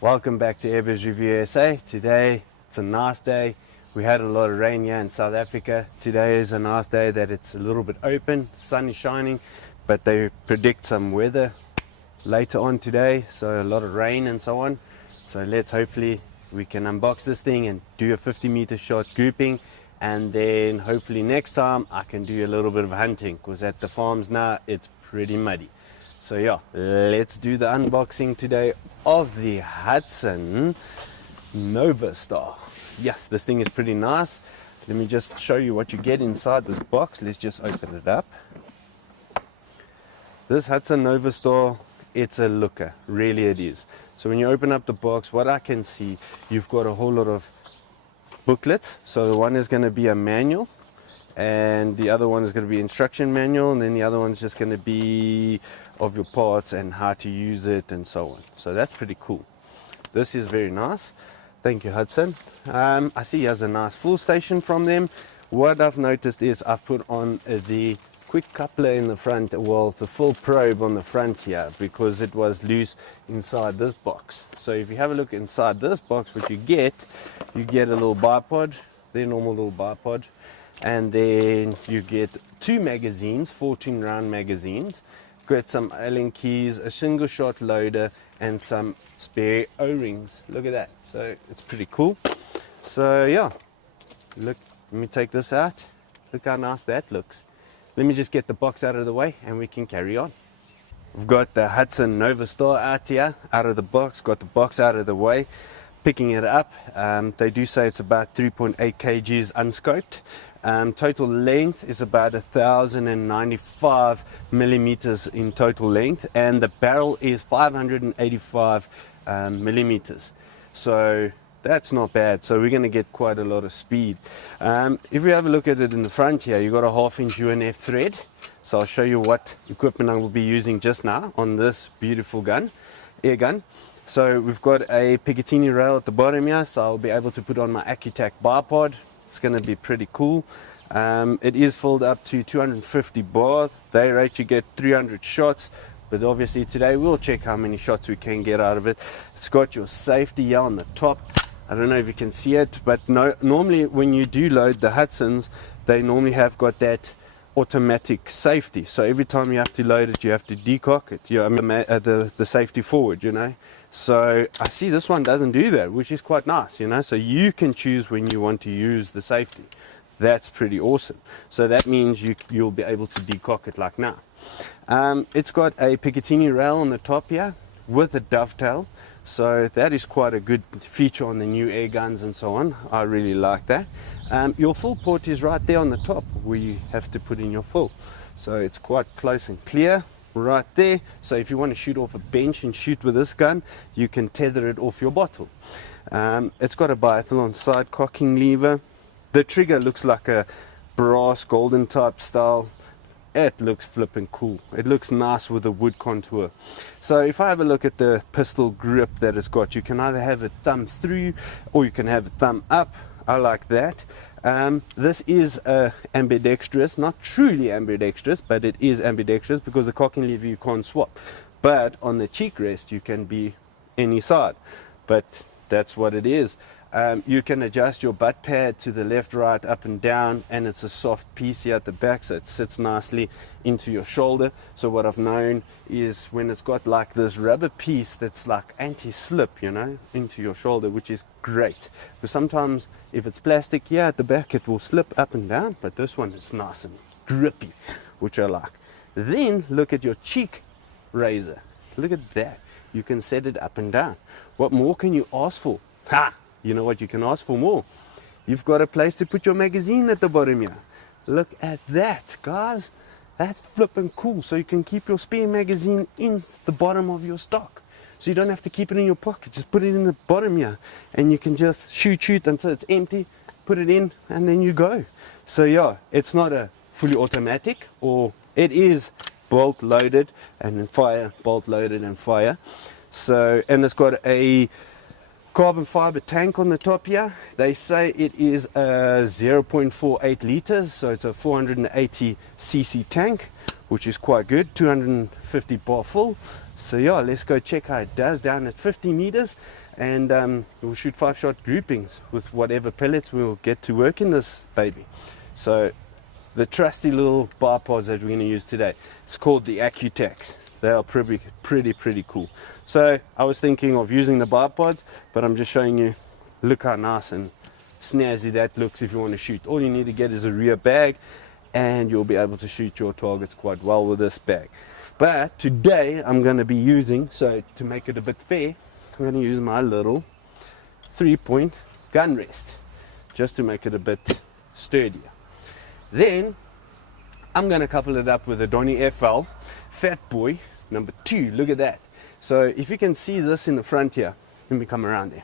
Welcome back to Airbus Review SA. Today it's a nice day. We had a lot of rain here in South Africa. Today is a nice day that it's a little bit open, sun is shining, but they predict some weather later on today, so a lot of rain and so on. So let's hopefully we can unbox this thing and do a 50-meter shot grouping, and then hopefully next time I can do a little bit of hunting, because at the farms now it's pretty muddy. So yeah, let's do the unboxing today of the Hatsan Nova Star. Yes, this thing is pretty nice. Let me just show you what you get inside this box. Let's just open it up. This Hatsan Nova Star, it's a looker, really it is. So when you open up the box, what I can see, you've got a whole lot of booklets. So the one is going to be a manual, and the other one is going to be instruction manual, and then the other one's just going to be of your parts and how to use it and so on. So that's pretty cool. This is very nice. Thank you, Hatsan. I see he has a nice full station from them. What I've noticed is I've put on the quick coupler in the front, well, the full probe on the front here, because it was loose inside this box. So if you have a look inside this box, what you get a little bipod, their normal little bipod, and then you get two magazines, 14 round magazines, got some Allen keys, a single shot loader, and some spare O-rings. Look at that. So it's pretty cool. So yeah, look, let me take this out. Look how nice that looks. Let me just get the box out of the way and we can carry on. We've got the Hatsan Nova Star out here, out of the box, got the box out of the way. Picking it up, they do say it's about 3.8 kgs unscoped. Total length is about 1,095 millimeters in total length, and the barrel is 585 millimeters. So that's not bad. So we're going to get quite a lot of speed. If we have a look at it in the front here, you've got a 1/2 inch UNF thread. So I'll show you what equipment I will be using just now on this beautiful gun, air gun. So we've got a Picatinny rail at the bottom here, so I'll be able to put on my Accutac bipod. It's going to be pretty cool. It is filled up to 250 bar. They rate you get 300 shots, but obviously today we'll check how many shots we can get out of it. It's got your safety here on the top. I don't know if you can see it, but normally when you do load the Hatsans, they normally have got that automatic safety. So every time you have to load it, you have to decock it. The safety forward, you know. So I see this one doesn't do that, which is quite nice, you know. So you can choose when you want to use the safety. That's pretty awesome. So that means you'll be able to decock it like now. It's got a Picatinny rail on the top here with a dovetail. So that is quite a good feature on the new air guns and so on. I really like that. Your full port is right there on the top where you have to put in your full. So it's quite close and clear right there. So if you want to shoot off a bench and shoot with this gun, you can tether it off your bottle. It's got a biathlon side cocking lever. The trigger looks like a brass golden type style. It looks flipping cool. It looks nice with a wood contour. So if I have a look at the pistol grip that it's got, you can either have a thumb through or you can have a thumb up. I like that. This is ambidextrous, not truly ambidextrous, but it is ambidextrous because the cocking lever you can't swap. But on the cheek rest you can be any side, but that's what it is. You can adjust your butt pad to the left, right, up and down, and it's a soft piece here at the back, so it sits nicely into your shoulder. So what I've known is when it's got like this rubber piece that's like anti-slip, you know, into your shoulder, which is great. Because sometimes if it's plastic here at the back, it will slip up and down, but this one is nice and grippy, which I like. Then look at your cheek razor. Look at that. You can set it up and down. What more can you ask for? Ha! You know what you can ask for more? You've got a place to put your magazine at the bottom here. Look at that, guys. That's flipping cool. So you can keep your spare magazine in the bottom of your stock. So you don't have to keep it in your pocket. Just put it in the bottom here. And you can just shoot until it's empty. Put it in and then you go. So yeah, it's not a fully automatic, or it is bolt loaded and then fire, bolt loaded and fire. So, and it's got a carbon fiber tank on the top here. They say it is a 0.48 liters, so it's a 480 cc tank. which is quite good, 250 bar full. So yeah, let's go check how it does down at 50 meters, and we'll shoot 5-shot groupings with whatever pellets we'll get to work in this baby. So the trusty little bipods that we're going to use today, it's called the Accutax. They are pretty cool. So I was thinking of using the bipods, but I'm just showing you, look how nice and snazzy that looks if you want to shoot. All you need to get is a rear bag, and you'll be able to shoot your targets quite well with this bag. But today I'm going to be using, so to make it a bit fair, I'm going to use my little 3-point gun rest, just to make it a bit sturdier. Then I'm going to couple it up with a Donny FL Fat Boy number 2. Look at that. So if you can see this in the front here, let me come around there.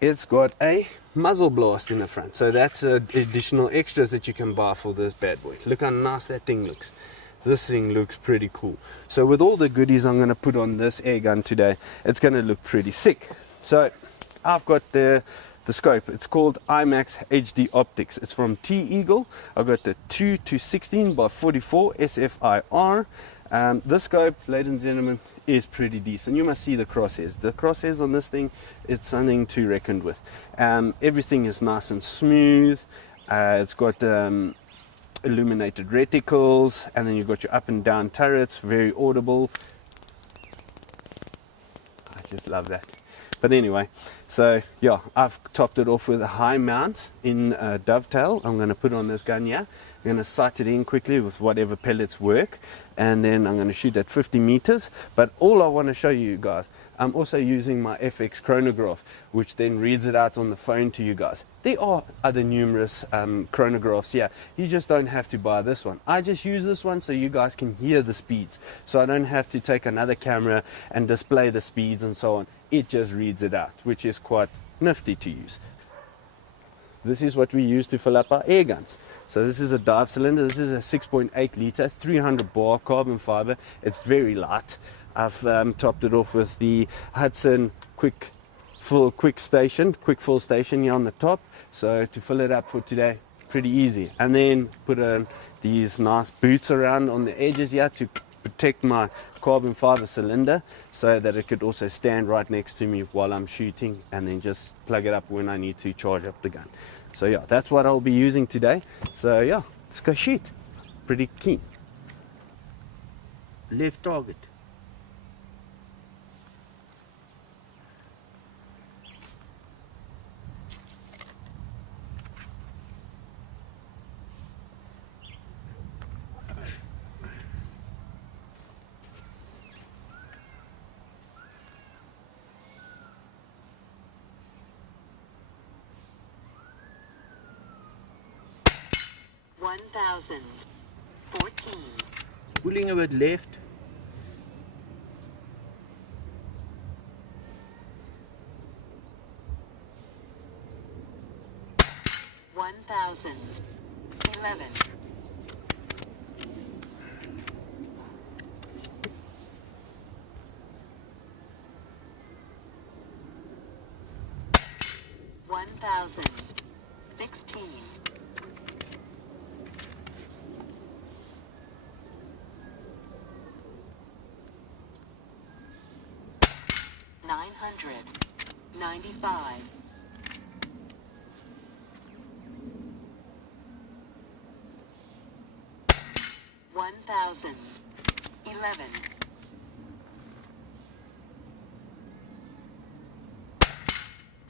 It's got a muzzle blast in the front, so that's additional extras that you can buy for this bad boy. Look how nice that thing looks. This thing looks pretty cool. So with all the goodies I'm going to put on this air gun today, it's going to look pretty sick. So I've got the scope. It's called IMAX HD Optics. It's from T-Eagle. I've got the 2 to 16 by 44 SFIR. This scope, ladies and gentlemen, is pretty decent. You must see the crosshairs. The crosshairs on this thing, it's something to reckon with. Everything is nice and smooth. It's got illuminated reticles, and then you've got your up and down turrets, very audible. I just love that. But anyway, so yeah, I've topped it off with a high mount in dovetail. I'm going to put on this gun here. I'm going to sight it in quickly with whatever pellets work, and then I'm going to shoot at 50 meters. But all I want to show you guys, I'm also using my FX chronograph, which then reads it out on the phone to you guys. There are other numerous chronographs here. You just don't have to buy this one. I just use this one so you guys can hear the speeds, so I don't have to take another camera and display the speeds and so on. It just reads it out, which is quite nifty to use. This is what we use to fill up our air guns. So this is a dive cylinder. This is a 6.8 liter, 300 bar carbon fiber. It's very light. I've topped it off with the Hatsan quick fill station here on the top. So to fill it up for today, pretty easy. And then put these nice boots around on the edges here to protect my carbon fiber cylinder, so that it could also stand right next to me while I'm shooting, and then just plug it up when I need to charge up the gun. So yeah, that's what I'll be using today. So yeah, let's go shoot. Pretty keen. Left target. Pulling a bit left. One thousand 11. One thousand 16. 995. 1011.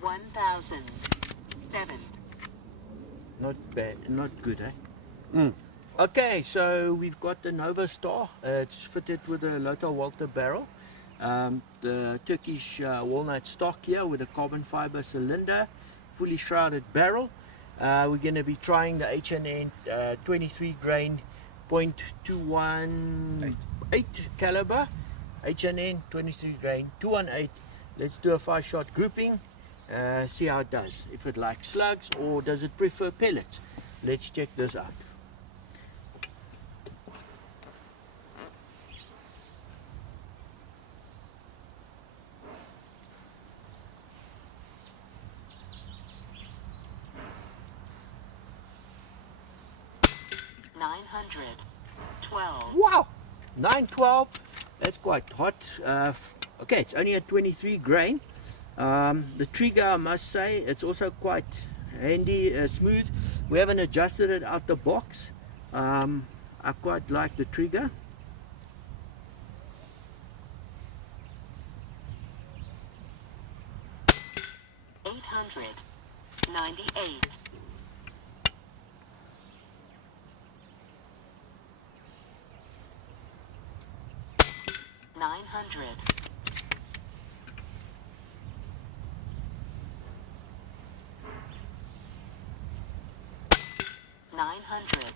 1007. Not bad, not good, eh? Okay, so we've got the Nova Star. It's fitted with a Lothar Walter barrel. The Turkish walnut stock here with a carbon fiber cylinder, fully shrouded barrel. We're going to be trying the H&N 23 grain .218 caliber. H&N 23 grain 218. Let's do a 5-shot grouping. See how it does. If it likes slugs or does it prefer pellets. Let's check this out. 12. Wow, 912. That's quite hot. Okay, it's only at 23 grain. The trigger, I must say, it's also quite handy, smooth. We haven't adjusted it out the box. I quite like the trigger. $898. $900. $900.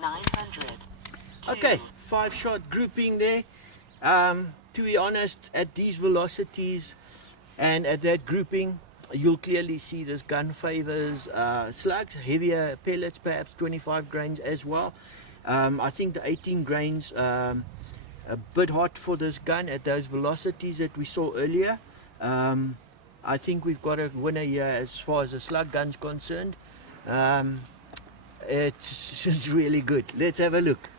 $900. Okay, 5-shot grouping there. To be honest, at these velocities and at that grouping, you'll clearly see this gun favors slugs, heavier pellets, perhaps 25 grains as well. I think the 18 grains a bit hot for this gun at those velocities that we saw earlier. I think we've got a winner here as far as the slug gun's concerned. It's really good. Let's have a look.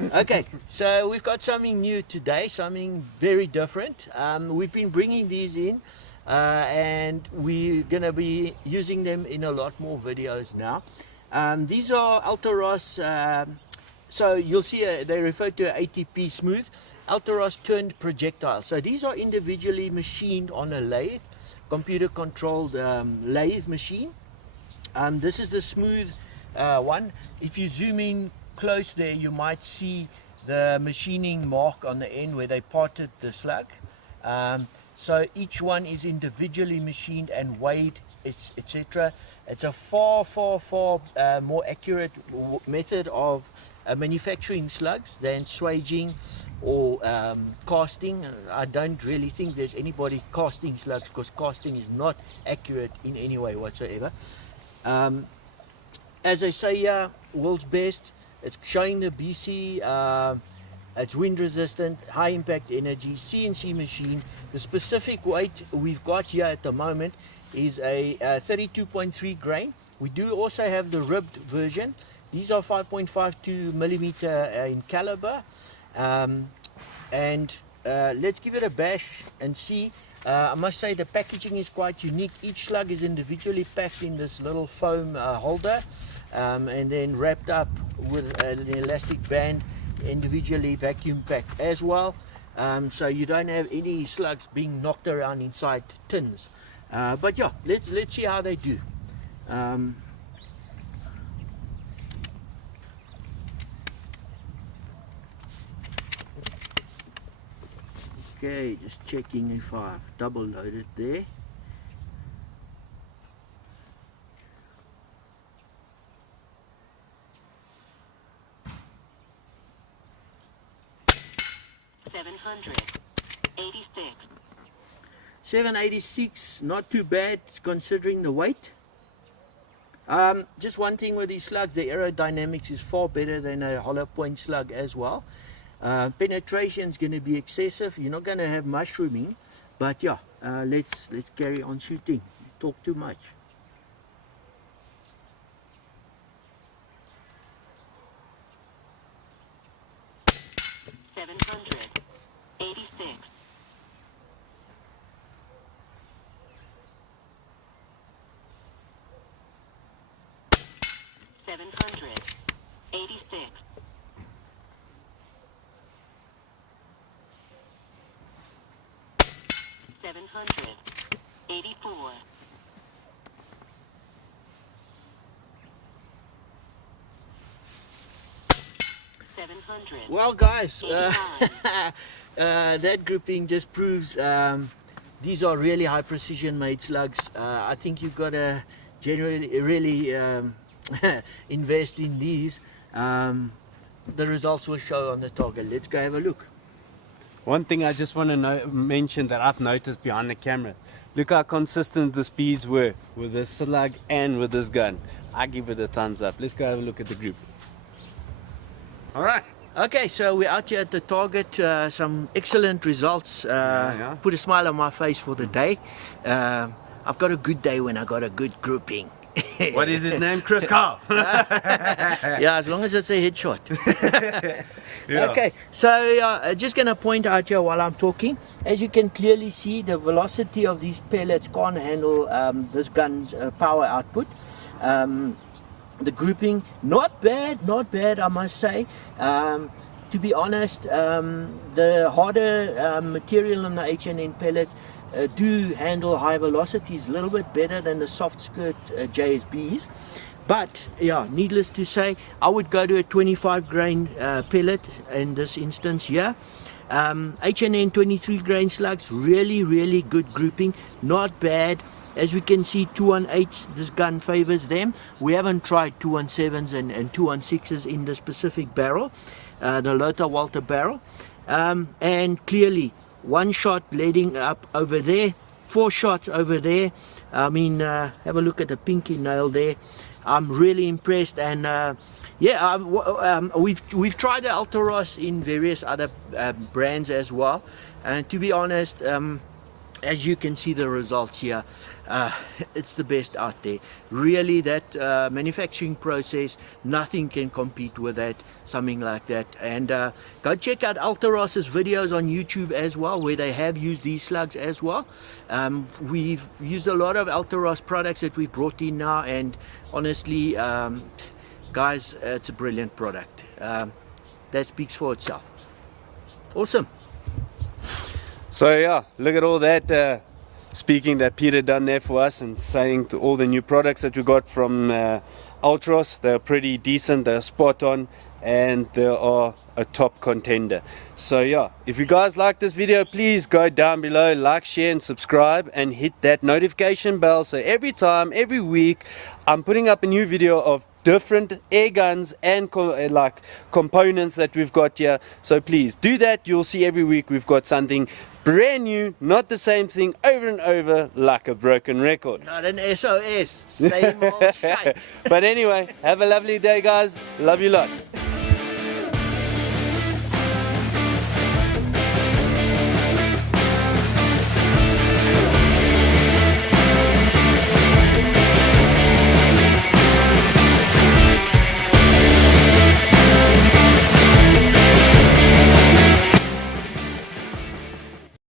Okay, so we've got something new today, something very different. We've been bringing these in and we're going to be using them in a lot more videos now. These are Altaros, so you'll see they refer to ATP smooth, Altaros turned projectile. So these are individually machined on a lathe, computer controlled lathe machine. This is the smooth one. If you zoom in close there, you might see the machining mark on the end where they parted the slug. So each one is individually machined and weighed, etc. It's a far more accurate method of manufacturing slugs than swaging or casting. I don't really think there's anybody casting slugs, because casting is not accurate in any way whatsoever. As I say here, world's best. It's showing the BC, it's wind resistant, high impact energy, CNC machine. The specific weight we've got here at the moment is a 32.3 grain. We do also have the ribbed version. These are 5.52 millimeter in caliber. Let's give it a bash and see. I must say the packaging is quite unique. Each slug is individually packed in this little foam holder and then wrapped up with an elastic band, individually vacuum packed as well. So you don't have any slugs being knocked around inside tins. But yeah, let's see how they do. Okay, just checking if I've double loaded there. $786. 786, not too bad considering the weight. Just one thing with these slugs, the aerodynamics is far better than a hollow point slug as well. Penetration is going to be excessive. You're not going to have mushrooming, but yeah, let's carry on shooting. Talk too much. $786. $786. $784. Well, guys, that grouping just proves these are really high precision made slugs. I think you've got to generally really invest in these. The results will show on the target. Let's go have a look. One thing I just want to mention that I've noticed behind the camera. Look how consistent the speeds were with this slug and with this gun. I give it a thumbs up. Let's go have a look at the group. Alright. Okay, so we're out here at the target. Some excellent results. Yeah. Put a smile on my face for the day. I've got a good day when I got a good grouping. What is his name? Chris Carl. Yeah, as long as it's a headshot. Yeah. Okay, so just going to point out here while I'm talking. As you can clearly see, the velocity of these pellets can't handle this gun's power output. The grouping, not bad, I must say. To be honest, the harder material on the H&N pellets do handle high velocities a little bit better than the soft skirt JSBs. But yeah, needless to say, I would go to a 25 grain pellet in this instance here. H&N 23 grain slugs, really good grouping, not bad. As we can see, 218s, this gun favors them. We haven't tried 217s and 216s in the specific barrel, the Lothar Walther barrel. And clearly, one shot leading up over there, 4 shots over there. I mean, have a look at the pinky nail there. I'm really impressed, and yeah, we've tried the Altaros in various other brands as well. And to be honest, as you can see the results here, it's the best out there. Really, that manufacturing process, nothing can compete with that, something like that. And go check out Altaros's videos on YouTube as well, where they have used these slugs as well. We've used a lot of Altaros products that we've brought in now, and honestly, guys, it's a brilliant product. That speaks for itself. Awesome. So yeah, look at all that speaking that Peter done there for us, and saying to all the new products that we got from Altaros. They're pretty decent, they're spot on, and they are a top contender. So yeah, if you guys like this video, please go down below, like, share and subscribe, and hit that notification bell, so every time, every week, I'm putting up a new video of different air guns and like components that we've got here. So please do that. You'll see every week we've got something brand new, not the same thing over and over like a broken record. Not an SOS, same old shite. But anyway, have a lovely day, guys. Love you lots.